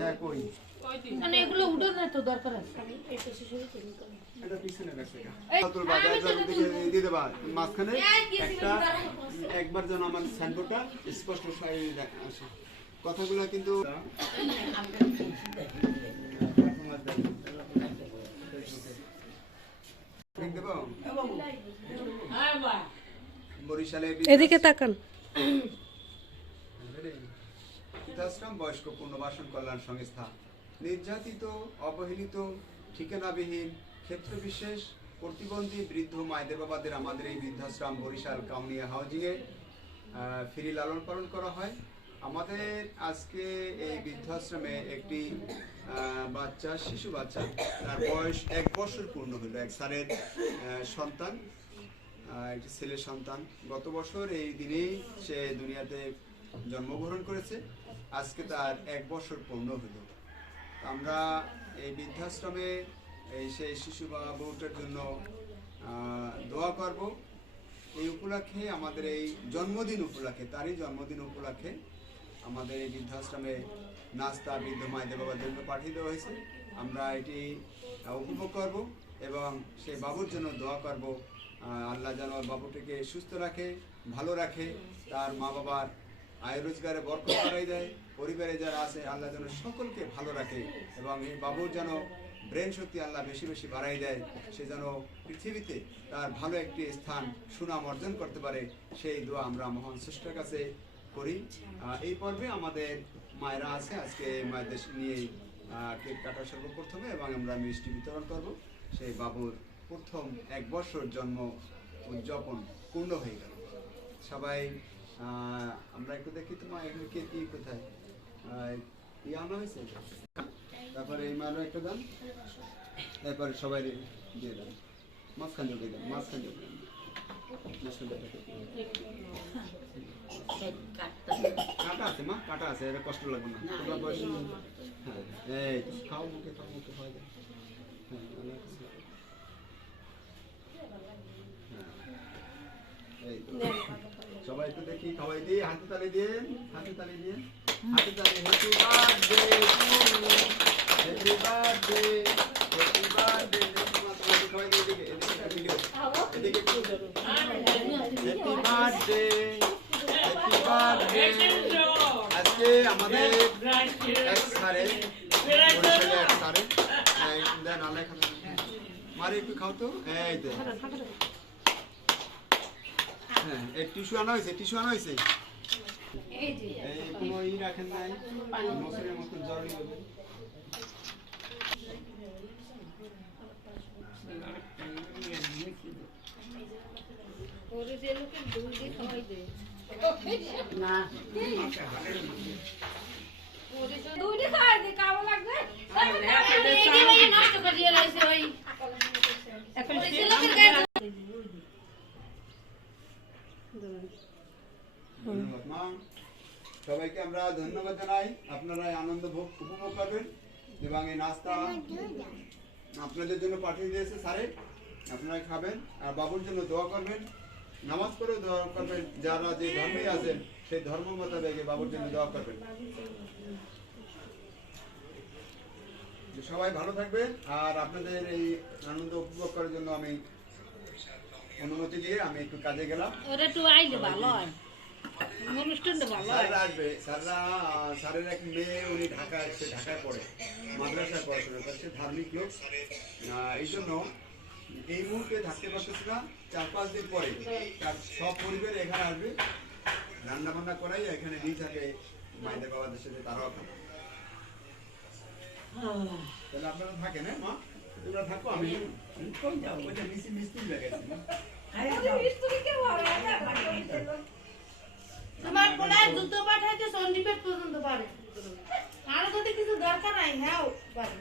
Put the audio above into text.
হ্যাঁ কই মানে এগুলো উঠো না তো দরকার আছে এটা পিছনে রাখছে আতুল বাজার দিকে দিয়ে দেবা মাঝখানে একটা একবার যেন আমার স্যাম্পলটা স্পষ্ট আসে কথাগুলো কিন্তু এদিকে তাকান। বৃদ্ধাশ্রম বয়স্ক পুনর্বাসন কল্যাণ সংস্থা নির্যাতিত, অবহেলিত, ঠিকানাবিহীন, ক্ষেত্র বিশেষ, প্রতিবন্ধী বৃদ্ধ মায়েদের বাবাদের আমাদের এই বৃদ্ধাশ্রম বরিশাল কাউনিয়া হাউজিংয়ে ফ্রি লালন পালন করা হয়। আমাদের আজকে এই বৃদ্ধাশ্রমে একটি বাচ্চা, শিশু বাচ্চা, তার বয়স 1 বছর পূর্ণ হলো। এক স্যারের সন্তান, একটি ছেলের সন্তান। গত বছর এই দিনেই সে দুনিয়াতে জন্মগ্রহণ করেছে। আজকে তার 1 বছর পূর্ণ হলো। আমরা এই বৃদ্ধাশ্রমে সেই শিশু বাবুটার জন্য দোয়া করব। এই উপলক্ষে আমাদের এই জন্মদিন উপলক্ষে, তারই জন্মদিন উপলক্ষে আমাদের এই বৃদ্ধাশ্রমে নাস্তা বৃদ্ধ মায়েদের বাবার জন্য পাঠিয়ে দেওয়া হয়েছে। আমরা এটি উপভোগ করব এবং সেই বাবুর জন্য দোয়া করব। আল্লাহ যেন বাবুটিকে সুস্থ রাখে, ভালো রাখে, তার মা বাবার আয় রোজগারে বরকত বাড়াই দেয়, পরিবারে যারা আছে আল্লাহ যেন সকলকে ভালো রাখে এবং এই বাবুর যেন ব্রেন শক্তি আল্লাহ বেশি বেশি বাড়াই দেয়, সে যেন পৃথিবীতে তার ভালো একটি স্থান সুনাম অর্জন করতে পারে, সেই দোয়া আমরা মহান স্রষ্টার কাছে করি। এই পর্বে আমাদের মায়েরা আছে, আজকে মায়েদের নিয়ে কেক কাটা সর্বপ্রথমে এবং আমরা মিষ্টি বিতরণ করব। সেই বাবুর প্রথম 1 বছর জন্ম উদযাপন পূর্ণ হয়ে গেল। সবাই আমরা একটু দেখি তো মা এখানে কে কি কোথায় আনা হয়েছে, তারপরে এই মালও একটা দেন, এরপরে সবাই দিয়ে দেন, মাঝখান দিয়ে দেন, মাঝখান দিয়ে দেন, কাটা আছে মা, কাটা আছে, এটা কষ্ট লাগবে না তোমার বয়স। হ্যাঁ এই খাও, মুখে খাও, মুখে খাওয়া যায়। সবাই একটু দেখি, খাওয়াই দিয়ে হাতে তালি দিয়ে, হাতে তালি দিয়ে, হাতে তালি। Happy birthday happy birthday happy birthday. তোমাকে খাওয়াই দিয়ে এদিকে, এদিকে ভিডিও, এদিকে হ্যাপি বার্থডে হ্যাপি বার্থডে। আজকে আমাদের এক স্যারে, বরিশালে এক স্যারে দেন আল্লাহ খাবে মারে একটু খাও তো। এই দে, হ্যাঁ এই টিস্যু আনা হয়েছে, টিস্যু আনা হয়েছে। এই কোনো ই রাখেন নাই, মশারের মতন জরুরি হবে। না সবাইকে আমরা ধন্যবাদ জানাই। আপনারা আনন্দ উপভোগ করবেন এবং এই নাস্তা আপনাদের জন্য পাঠিয়ে দিয়েছে স্যারে, আপনারা খাবেন আর বাবুর জন্য দোয়া করবেন, নামাজ পড়েও দোয়া করবেন। যারা যে ধর্মে আছেন সেই ধর্ম মোতাবেক বাবুর জন্য দোয়া করবেন। সবাই ভালো থাকবেন আর আপনাদের এই আনন্দ উপভোগ করার জন্য আমি অনুমতি দিয়ে আমি একটু কাজে গেলাম। ওরা একটু আইলে ভালো হয়, অনুষ্ঠানটা ভালো হয়। স্যাররা আসবে, স্যাররা স্যারের এক মেয়ে, উনি ঢাকায়, সে ঢাকায় পড়ে, মাদ্রাসায় পড়াশোনা করে, সে ধার্মিক লোক। এই জন্য এই মুহূর্তে থাকতে পারতেছে না। 4-5 দিন পরে তার সব পরিবার এখানে আসবে, রান্না বান্না করাই এখানে নিয়ে থাকে মায়েদের বাবাদের সাথে, তারাও খাবে। তাহলে আপনারা থাকেন, হ্যাঁ মা, তোমরা থাকো, আমি মিস্ত্রি লাগাইছি। তোমার পোলায় জুতো পাঠাইতে সন্দীপের পর্যন্ত পারে, আর যদি কিছু দরকার নাই হ্যাঁ পারে।